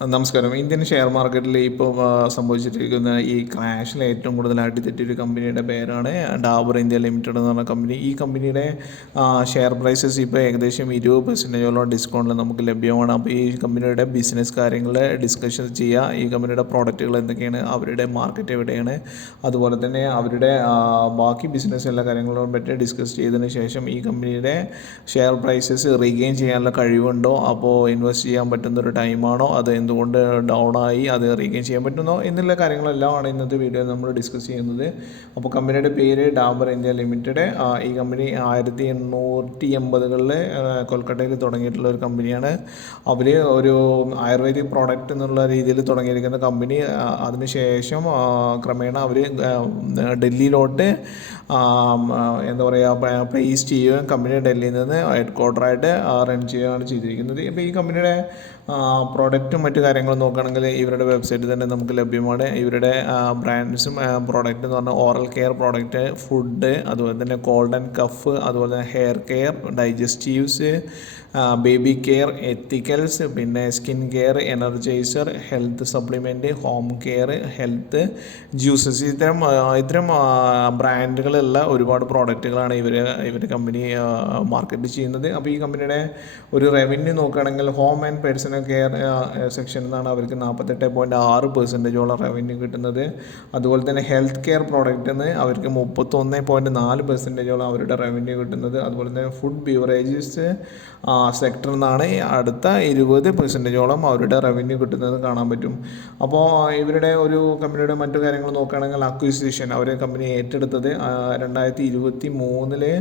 നമസ്കാരം. Indian share മാർക്കറ്റിൽ ഇപ്പോൾ സംഭവിച്ചിരിക്കുന്ന ഈ ക്രാഷിൽ ഏറ്റവും കൂടുതലായിട്ട് തെറ്റിയൊരു കമ്പനിയുടെ പേരാണ് ഡാബർ ഇന്ത്യ ലിമിറ്റഡ് എന്ന് പറഞ്ഞ കമ്പനി. ഈ കമ്പനിയുടെ ഷെയർ പ്രൈസസ് ഇപ്പോൾ ഏകദേശം 20% ഡിസ്കൗണ്ടിൽ നമുക്ക് ലഭ്യമാണ്. അപ്പോൾ ഈ കമ്പനിയുടെ ബിസിനസ് കാര്യങ്ങൾ ഡിസ്കഷൻ ചെയ്യുക, ഈ കമ്പനിയുടെ പ്രോഡക്റ്റുകൾ എന്തൊക്കെയാണ്, അവരുടെ മാർക്കറ്റ് എവിടെയാണ്, അതുപോലെ തന്നെ അവരുടെ ബാക്കി ബിസിനസ് എല്ലാ കാര്യങ്ങളോടും പറ്റി ഡിസ്കസ് ചെയ്തതിന് ശേഷം ഈ കമ്പനിയുടെ ഷെയർ പ്രൈസസ് റീഗെയിൻ ചെയ്യാനുള്ള കഴിവുണ്ടോ, അപ്പോൾ ഇൻവെസ്റ്റ് ചെയ്യാൻ പറ്റുന്നൊരു ടൈമാണോ, അത് എന്തുകൊണ്ട് ഡൗണായി, അത് റീഗെയിൻ ചെയ്യാൻ പറ്റുന്നോ എന്നുള്ള കാര്യങ്ങളെല്ലാമാണ് ഇന്നത്തെ വീഡിയോയിൽ നമ്മൾ ഡിസ്കസ് ചെയ്യുന്നത്. അപ്പോൾ കമ്പനിയുടെ പേര് ഡാബർ ഇന്ത്യ ലിമിറ്റഡ്. ഈ കമ്പനി 1880കളിൽ കൊൽക്കത്തയിൽ തുടങ്ങിയിട്ടുള്ള ഒരു കമ്പനിയാണ്. അവർ ഒരു ആയുർവേദിക് പ്രോഡക്റ്റ് എന്നുള്ള രീതിയിൽ തുടങ്ങിയിരിക്കുന്ന കമ്പനി അതിനുശേഷം ക്രമേണ അവർ ഡൽഹിയിലോട്ട് എന്താ പറയുക പ്ലേസ് ചെയ്യുകയും കമ്പനി ഡൽഹിയിൽ നിന്ന് ഹെഡ് ക്വാർട്ടറായിട്ട് റൺ ചെയ്യുകയാണ് ചെയ്തിരിക്കുന്നത്. ഇപ്പോൾ ഈ കമ്പനിയുടെ പ്രോഡക്റ്റും മറ്റു കാര്യങ്ങളും നോക്കുകയാണെങ്കിൽ ഇവരുടെ വെബ്സൈറ്റിൽ തന്നെ നമുക്ക് ലഭ്യമാണ്. ഇവരുടെ ബ്രാൻഡ്സും പ്രോഡക്റ്റ് എന്ന് പറഞ്ഞാൽ ഓറൽ കെയർ പ്രോഡക്റ്റ്, ഫുഡ്, അതുപോലെ തന്നെ കോൾഡ് ആൻഡ് കഫ്, അതുപോലെ തന്നെ hair care, digestives, baby care, ethicals, പിന്നെ skin care, energiser, health supplement, home care, health juices, ഇത്തരം ബ്രാൻഡുകളുള്ള ഒരുപാട് പ്രോഡക്റ്റുകളാണ് ഇവരുടെ കമ്പനി മാർക്കറ്റ് ചെയ്യുന്നത്. അപ്പോൾ ഈ കമ്പനിയുടെ ഒരു റവന്യൂ നോക്കുകയാണെങ്കിൽ ഹോം ആൻഡ് പേഴ്സണൽ കെയർ സെക്ഷനിൽ നിന്നാണ് അവർക്ക് 48.6% റവന്യൂ കിട്ടുന്നത്. അതുപോലെ തന്നെ ഹെൽത്ത് കെയർ പ്രോഡക്റ്റിൽ നിന്ന് അവർക്ക് 31.4% അവരുടെ റവന്യൂ കിട്ടുന്നത്. അതുപോലെ തന്നെ ഫുഡ് ബീവറേജസ് സെക്ടറിൽ നിന്നാണ് അടുത്ത 20% അവരുടെ റവന്യൂ കിട്ടുന്നത് കാണാൻ പറ്റും. അപ്പോൾ ഇവരുടെ ഒരു കമ്പനിയുടെ മറ്റു കാര്യങ്ങൾ നോക്കുകയാണെങ്കിൽ അക്വിസിഷൻ, അവർ കമ്പനി ഏറ്റെടുത്തത് 2023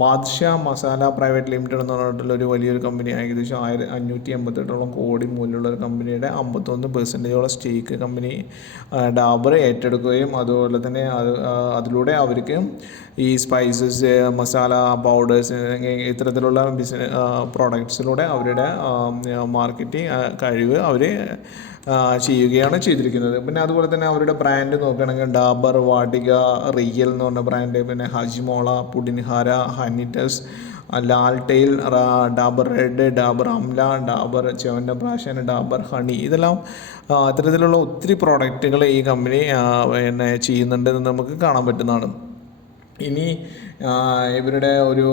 ബാദ്ഷാ മസാല പ്രൈവറ്റ് ലിമിറ്റഡ് എന്ന് പറഞ്ഞിട്ടുള്ള ഒരു വലിയൊരു കമ്പനി, ഏകദേശം 588 കോടി മൂല്യമുള്ള ഒരു കമ്പനിയുടെ 51% സ്റ്റേക്ക് കമ്പനി ഡാബർ ഏറ്റെടുക്കുകയും അതുപോലെ തന്നെ അതിലൂടെ അവർക്ക് ഈ സ്പൈസസ്, മസാല പൗഡേഴ്സ്, ഇത്തരത്തിലുള്ള പ്രോഡക്ട്സിലൂടെ അവരുടെ മാർക്കറ്റിംഗ് കഴിവ് അവർ ചെയ്യുകയാണ് ചെയ്തിരിക്കുന്നത്. പിന്നെ അതുപോലെ തന്നെ അവരുടെ ബ്രാൻഡ് നോക്കുകയാണെങ്കിൽ ഡാബർ, വാട്ടിക, റിയൽ എന്ന് പറഞ്ഞ ബ്രാൻഡ്, പിന്നെ Hajmola, Pudin Hara, Honitus, Lal Tail, Dabur red, Dabur Amla, Dabur Chyawanprash, Dabur honey, ഇതെല്ലാം ഇത്തരത്തിലുള്ള ഒത്തിരി പ്രോഡക്റ്റുകൾ ഈ കമ്പനി പിന്നെ ചെയ്യുന്നുണ്ടെന്ന് നമുക്ക് കാണാൻ പറ്റുന്നതാണ്. ഇനി ഇവരുടെ ഒരു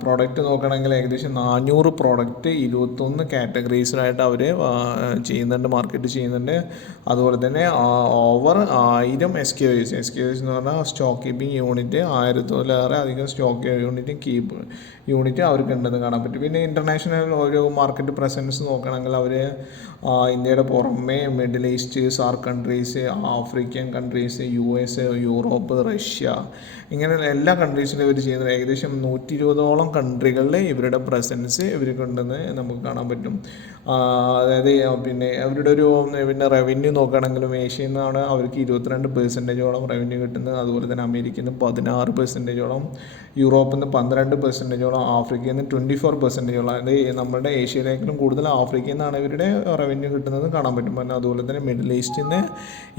പ്രോഡക്റ്റ് നോക്കുകയാണെങ്കിൽ ഏകദേശം 400 പ്രോഡക്റ്റ് 21 കാറ്റഗറീസിലായിട്ട് അവർ ചെയ്യുന്നുണ്ട്, മാർക്കറ്റ് ചെയ്യുന്നുണ്ട്. അതുപോലെ തന്നെ ഓവർ 1000 SKUs എന്ന് പറഞ്ഞാൽ സ്റ്റോക്ക് കീപ്പിംഗ് യൂണിറ്റ്, 1000-ലേറെ അധികം സ്റ്റോക്ക് യൂണിറ്റ് അവർക്ക് ഉണ്ടെന്ന് കാണാൻ പറ്റും. പിന്നെ ഇൻ്റർനാഷണൽ ഒരു മാർക്കറ്റ് പ്രസൻസ് നോക്കുകയാണെങ്കിൽ അവർ ഇന്ത്യയുടെ പുറമെ middle east, SAARC countries, African countries, US, Europe, Russia, ഇങ്ങനെ എല്ലാ കൺട്രീസിലും ഇവർ ചെയ്യുന്നത്. ഏകദേശം 120ഓളം കൺട്രികളിൽ ഇവരുടെ പ്രസൻസ് ഇവർക്കുണ്ടെന്ന് നമുക്ക് കാണാൻ പറ്റും. അതായത് പിന്നെ അവരുടെ ഒരു പിന്നെ റവന്യൂ നോക്കുകയാണെങ്കിലും ഏഷ്യയിൽ നിന്നാണ് അവർക്ക് 22% റവന്യൂ കിട്ടുന്നത്. അതുപോലെ തന്നെ അമേരിക്കയിൽ നിന്ന് 16%, യൂറോപ്പിൽ നിന്ന് 12%, ആഫ്രിക്കയിൽ നിന്ന് 24%. അതായത് നമ്മുടെ ഏഷ്യയിലേക്കാളും കൂടുതൽ ആഫ്രിക്കയിൽ നിന്നാണ് ഇവരുടെ റവന്യൂ കിട്ടുന്നത് കാണാൻ പറ്റും. പിന്നെ അതുപോലെ തന്നെ മിഡിൽ ഈസ്റ്റിൽ നിന്ന്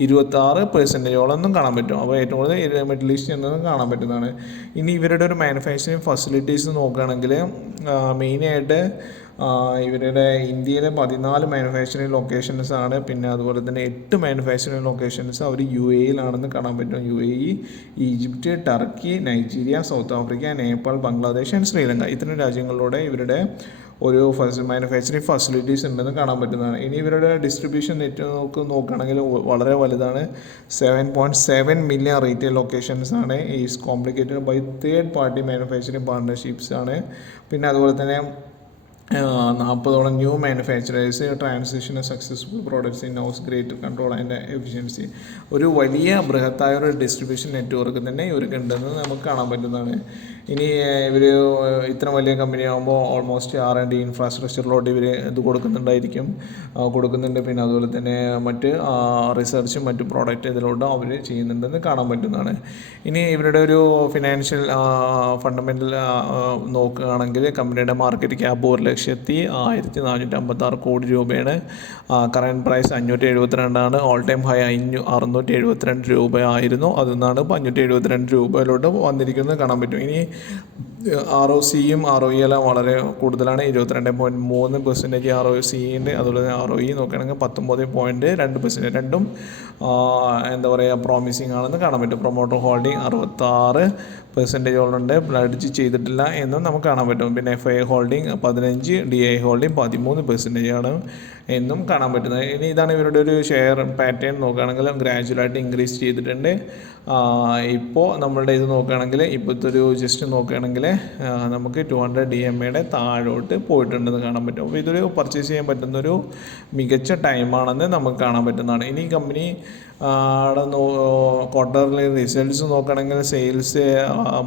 26% കാണാൻ പറ്റും. അപ്പോൾ ഏറ്റവും കൂടുതൽ മിഡിൽ ഈസ്റ്റ് എന്നതും കാണാൻ പറ്റുന്നതാണ്. ഇനി ഇവരുടെ ഒരു മാനുഫാക്ചറിങ് ഫെസിലിറ്റീസ് നോക്കുകയാണെങ്കിൽ മെയിനായിട്ട് ഇവരുടെ ഇന്ത്യയിലെ 14 മാനുഫാക്ചറിങ് ലൊക്കേഷൻസ് ആണ്. പിന്നെ അതുപോലെ തന്നെ 8 മാനുഫാക്ചറിങ് ലൊക്കേഷൻസ് അവർ UAE-യിലാണെന്ന് കാണാൻ പറ്റും. UAE, Egypt, Turkey, Nigeria, south Africa, Nepal, Bangladesh and Sri Lanka, ഇത്തരം രാജ്യങ്ങളിലൂടെ ഇവരുടെ ഒരു മാനുഫാക്ചറിങ് ഫെസിലിറ്റീസ് ഉണ്ടെന്ന് കാണാൻ പറ്റുന്നതാണ്. ഇനി ഇവരുടെ ഡിസ്ട്രിബ്യൂഷൻ നെറ്റ്വർക്ക് നോക്കുകയാണെങ്കിൽ വളരെ വലുതാണ്. 7.7 മില്യൺ റീറ്റെയിൽ ലൊക്കേഷൻസ് ആണ്. Is complicated by third party manufacturing partnerships ആണ്. പിന്നെ അതുപോലെ തന്നെ 40ഓളം new manufacturers, transition successful products in house, greater control and efficiency, ഒരു വലിയ ബൃഹത്തായ ഒരു ഡിസ്ട്രിബ്യൂഷൻ നെറ്റ്വർക്ക് തന്നെ ഇവർക്ക് ഉണ്ടെന്ന് നമുക്ക് കാണാൻ പറ്റുന്നതാണ്. ഇനി ഇവർ ഇത്ര വലിയ കമ്പനി ആകുമ്പോൾ ഓൾമോസ്റ്റ് R&D ഇൻഫ്രാസ്ട്രക്ചറിലോട്ട് ഇവർ ഇത് കൊടുക്കുന്നുണ്ട്. പിന്നെ അതുപോലെ തന്നെ മറ്റ് റിസർച്ചും മറ്റ് പ്രോഡക്റ്റ് ഇതിലോട്ട് അവർ ചെയ്യുന്നുണ്ടെന്ന് കാണാൻ പറ്റുന്നതാണ്. ഇനി ഇവരുടെ ഒരു ഫിനാൻഷ്യൽ ഫണ്ടമെൻ്റൽ നോക്കുകയാണെങ്കിൽ കമ്പനിയുടെ മാർക്കറ്റ് ക്യാപ്പ് 1,1456 കോടി രൂപയാണ്. Current price 572 all time high 672 രൂപയായിരുന്നു. അതിൽ നിന്നാണ് ഇപ്പോൾ 572 രൂപയിലോട്ട് വന്നിരിക്കുന്നത് കാണാൻ പറ്റും. ഇനി ROCയും ROE എല്ലാം വളരെ കൂടുതലാണ്. 22.3% ROCE ഉണ്ട്. അതുപോലെ തന്നെ ROE നോക്കുകയാണെങ്കിൽ 19.2%. രണ്ടും എന്താ പറയുക പ്രോമിസിങ് ആണെന്ന് കാണാൻ പറ്റും. പ്രൊമോട്ടർ ഹോൾഡിംഗ് 66% പ്ലഡ്ജ് ചെയ്തിട്ടില്ല എന്നും നമുക്ക് കാണാൻ പറ്റും. പിന്നെ FII ഹോൾഡിംഗ് 15, DI ഹോൾഡിംഗ് 13% ആണ് എന്നും കാണാൻ പറ്റുന്നത്. ഇനി ഇതാണ് ഇവരുടെ ഒരു ഷെയർ പാറ്റേൺ നോക്കുകയാണെങ്കിൽ ഗ്രാജുവലായിട്ട് ഇൻക്രീസ് ചെയ്തിട്ടുണ്ട്. ഇപ്പോൾ നമ്മളുടെ ഇത് നോക്കുകയാണെങ്കിൽ ഇപ്പോഴത്തെ ഒരു ജസ്റ്റ് നോക്കുകയാണെങ്കിൽ നമുക്ക് 200 DMAയുടെ താഴോട്ട് പോയിട്ടുണ്ടെന്ന് കാണാൻ പറ്റും. അപ്പോൾ ഇതൊരു പർച്ചേസ് ചെയ്യാൻ പറ്റുന്നൊരു മികച്ച ടൈമാണെന്ന് നമുക്ക് കാണാൻ പറ്റുന്നതാണ്. ഇനി കമ്പനി ക്വാർട്ടർലി റിസൾട്ട്സ് നോക്കുകയാണെങ്കിൽ സെയിൽസ്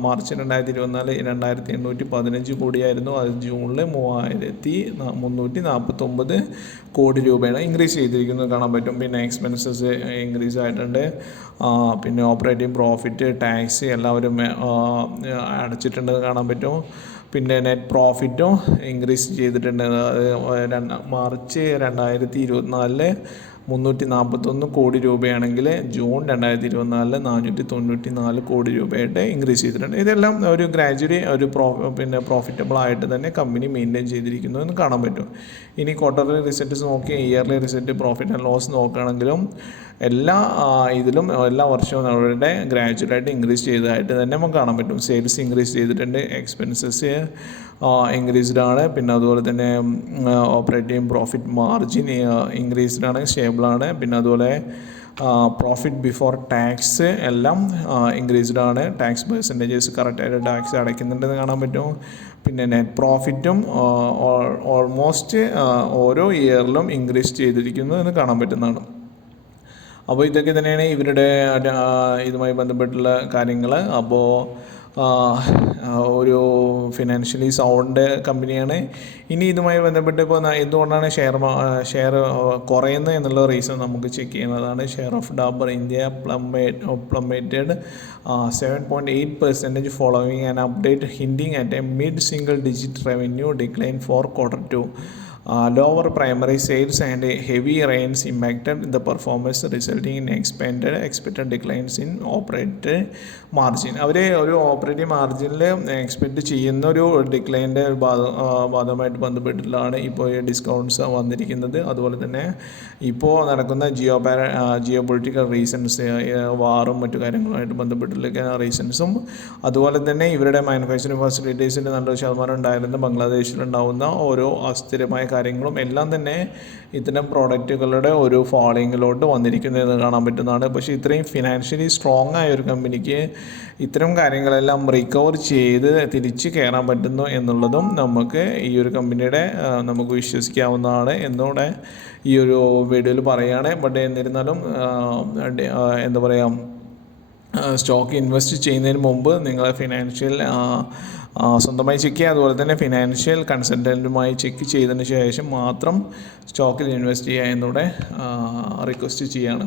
മാർച്ച് 2024 2815 കോടിയായിരുന്നു. അത് ജൂണിൽ 3349 കോടി രൂപയാണ് ഇൻക്രീസ് ചെയ്തിരിക്കുന്നത് കാണാൻ പറ്റും. പിന്നെ എക്സ്പെൻസസ് ഇൻക്രീസ് ആയിട്ടുണ്ട്. പിന്നെ ഓപ്പറേറ്റിംഗ് പ്രോഫിറ്റ്, ടാക്സ് എല്ലാവരും അടച്ചിട്ടുണ്ടെന്ന് കാണാൻ പറ്റും. പിന്നെ നെറ്റ് പ്രോഫിറ്റും ഇൻക്രീസ് ചെയ്തിട്ടുണ്ട്. മാർച്ച് 2024 341 കോടി രൂപയാണെങ്കിൽ ജൂൺ 2024 494 കോടി രൂപയായിട്ട് ഇൻക്രീസ് ചെയ്തിട്ടുണ്ട്. ഇതെല്ലാം ഒരു ഗ്രാജുവലി ഒരു പ്രോഫിറ്റബിൾ ആയിട്ട് തന്നെ കമ്പനി മെയിൻറ്റെയിൻ ചെയ്തിരിക്കുന്നു എന്ന് കാണാൻ പറ്റും. ഇനി ക്വാർട്ടർലി റിസൾട്ട്സ് നോക്കി yearly result, profit and loss നോക്കുകയാണെങ്കിലും എല്ലാ വർഷവും അവരുടെ ഗ്രാജുവലായിട്ട് ഇൻക്രീസ് ചെയ്തതായിട്ട് തന്നെ നമുക്ക് കാണാൻ പറ്റും. സെയിൽസ് ഇൻക്രീസ് ചെയ്തിട്ടുണ്ട്, എക്സ്പെൻസസ് ഇൻക്രീസ്ഡ് ആണ്. പിന്നെ അതുപോലെ തന്നെ ഓപ്പറേറ്റിംഗ് പ്രോഫിറ്റ് മാർജിൻ ഇൻക്രീസ്ഡ് ആണ്, സ്റ്റേബിളാണ്. പിന്നെ അതുപോലെ പ്രോഫിറ്റ് ബിഫോർ ടാക്സ് എല്ലാം ഇൻക്രീസ്ഡ് ആണ്. ടാക്സ് പെർസെൻറ്റേജസ് കറക്റ്റായിട്ട് ടാക്സ് അടയ്ക്കുന്നുണ്ടെന്ന് കാണാൻ പറ്റും. പിന്നെ നെറ്റ് പ്രോഫിറ്റും ഓൾമോസ്റ്റ് ഓരോ ഇയറിലും ഇൻക്രീസ് ചെയ്തിരിക്കുന്നു എന്ന് കാണാൻ പറ്റുന്നതാണ്. അപ്പോൾ ഇതൊക്കെ തന്നെയാണ് ഇവരുടെ ഇതുമായി ബന്ധപ്പെട്ടുള്ള കാര്യങ്ങൾ. അപ്പോൾ ഒരു ഫിനാൻഷ്യലി സൗണ്ട് കമ്പനിയാണ്. ഇനി ഇതുമായി ബന്ധപ്പെട്ട് ഇപ്പോൾ എന്തുകൊണ്ടാണ് ഷെയർ കുറയുന്നത് എന്നുള്ള റീസൺ നമുക്ക് ചെക്ക് ചെയ്യുന്നതാണ്. Share of Dabur India plummeted 7.8% following an update hinting at a mid single digit revenue decline for Q2. Lower primary sales and heavy rains impacted the performance, resulting in expected declines in operating margin. അവർ ഒരു operating മാർജിനിൽ expect ചെയ്യുന്ന ഒരു ഡിക്ലൈൻ്റെ ഭാഗമായിട്ട് ബന്ധപ്പെട്ടിട്ടാണ് ഇപ്പോൾ ഈ discounts വന്നിരിക്കുന്നത്. അതുപോലെ തന്നെ ഇപ്പോൾ നടക്കുന്ന ജിയോ പൊളിറ്റിക്കൽ റീസൺസ്, വാറും മറ്റു കാര്യങ്ങളുമായിട്ട് ബന്ധപ്പെട്ടുള്ള റീസൺസും, അതുപോലെ തന്നെ ഇവരുടെ മാനുഫാക്ചറിങ് ഫെസിലിറ്റീസിൻ്റെ 90% ഉണ്ടായിരുന്ന ബംഗ്ലാദേശിലുണ്ടാവുന്ന ഓരോ അസ്ഥിരമായ കാര്യങ്ങളും എല്ലാം തന്നെ ഇത്തരം പ്രോഡക്റ്റുകളുടെ ഒരു ഫോളോയിങ്ങിലോട്ട് വന്നിരിക്കുന്നതെന്ന് കാണാൻ പറ്റുന്നതാണ്. പക്ഷേ ഇത്രയും ഫിനാൻഷ്യലി സ്ട്രോങ് ആയ ഒരു കമ്പനിക്ക് ഇത്തരം കാര്യങ്ങളെല്ലാം റിക്കവർ ചെയ്ത് തിരിച്ച് കയറാൻ പറ്റുന്നു എന്നുള്ളതും നമുക്ക് ഈ ഒരു കമ്പനിയുടെ നമുക്ക് വിശ്വസിക്കാവുന്നതാണ് എന്നൂടെ ഈ ഒരു വീഡിയോയിൽ പറയുകയാണ്. ബട്ട് എന്നിരുന്നാലും എന്താ പറയുക, സ്റ്റോക്ക് ഇൻവെസ്റ്റ് ചെയ്യുന്നതിന് മുമ്പ് നിങ്ങൾ ഫിനാൻഷ്യൽ സ്വന്തമായി ചെക്ക് ചെയ്യുക. അതുപോലെ തന്നെ ഫിനാൻഷ്യൽ കൺസൾട്ടൻറ്റുമായി ചെക്ക് ചെയ്തതിന് ശേഷം മാത്രം സ്റ്റോക്കിൽ ഇൻവെസ്റ്റ് ചെയ്യുക എന്നൂടെ റിക്വസ്റ്റ് ചെയ്യുകയാണ്.